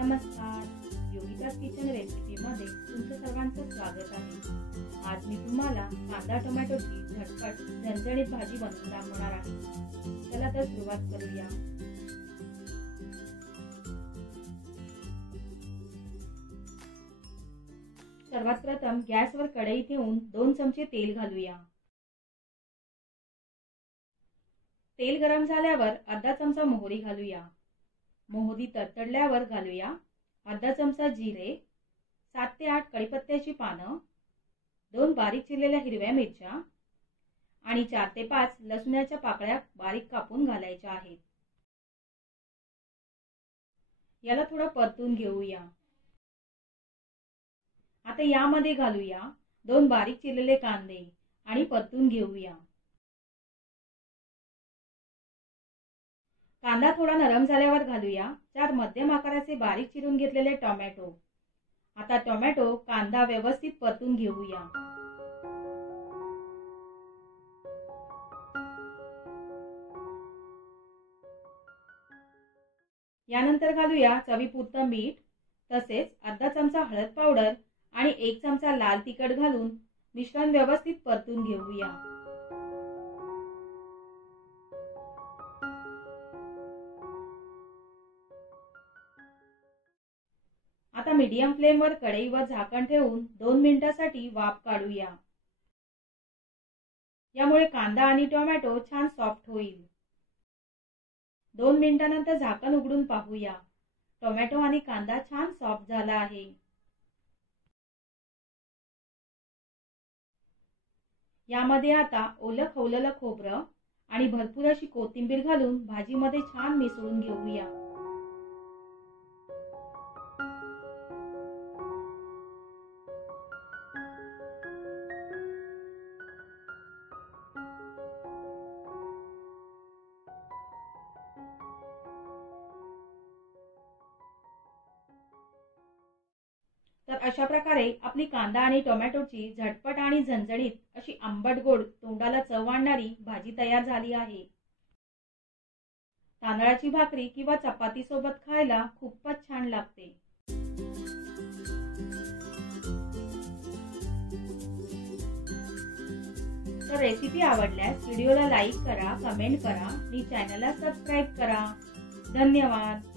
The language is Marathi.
नमस्कार, योगिताज किचन रेसिपीमध्ये तुमचं सर्वांचं स्वागत आहे। आज मी तुम्हाला कांदा टोमॅटोची झटपट झणझणीत भाजी बनवून दाखवणार आहे। चला तर सुरुवात करूया। सर्वात प्रथम गॅसवर कढई ठेवून 2 चमचे तेल घालूया। तेल गरम झाल्यावर अर्धा चमचा मोहरी घालूया। मोहरी तडतडल्यावर घालूया अर्धा चमचा जिरे, 7 ते 8 कढीपत्त्याची पानं, 2 बारीक चिरलेल्या हिरव्या मिरच्या आणि 4 ते 5 लसणाच्या पाकळ्या बारीक कापून घालायच्या आहेत। याला थोडं परतून घेऊया। आता यामध्ये घालूया 2 बारीक चिरलेले कांदे आणि परतून घेऊया। कांदा थोडा नरम झाल्यावर घालूया 4 मध्यम आकाराचे बारीक चिरून घेतलेले टोमॅटो। आता टोमॅटो कांदा व्यवस्थित परतून घेऊया। यानंतर घालूया चवीपुरतं मीठ, तसेच अर्धा चमचा हळद पावडर आणि 1 चमचा लाल तिखट घालून मिश्रण व्यवस्थित परतून घेऊया। आता मीडियम फ्लेमवर कढईवर झाकण ठेवून 2 मिनिटांसाठी वाफ काढूया। यामुळे कांदा आणि टोमॅटो छान सॉफ्ट होईल। 2 मिनिटांनंतर झाकण उघडून पाहूया। टोमॅटो आणि कांदा छान सॉफ्ट झाला आहे। यामध्ये आता ओलं खवलेलं खोबरं आणि भरपूर अशी कोथिंबीर घालून भाजीमध्ये छान मिसळून घेऊया। तर अशा प्रकारे आपली कांदा आणि टोमॅटोची झटपट आणि झणझणीत अशी आंबट गोड तोंडाला चव आणणारी भाजी तयार झाली आहे। तांदळाची भाकरी किंवा चपाती सोबत खायला खूपच छान लागते। तर रेसिपी आवडल्यास व्हिडिओला लाईक करा, कमेंट करा आणि चॅनलला सबस्क्राइब करा। धन्यवाद।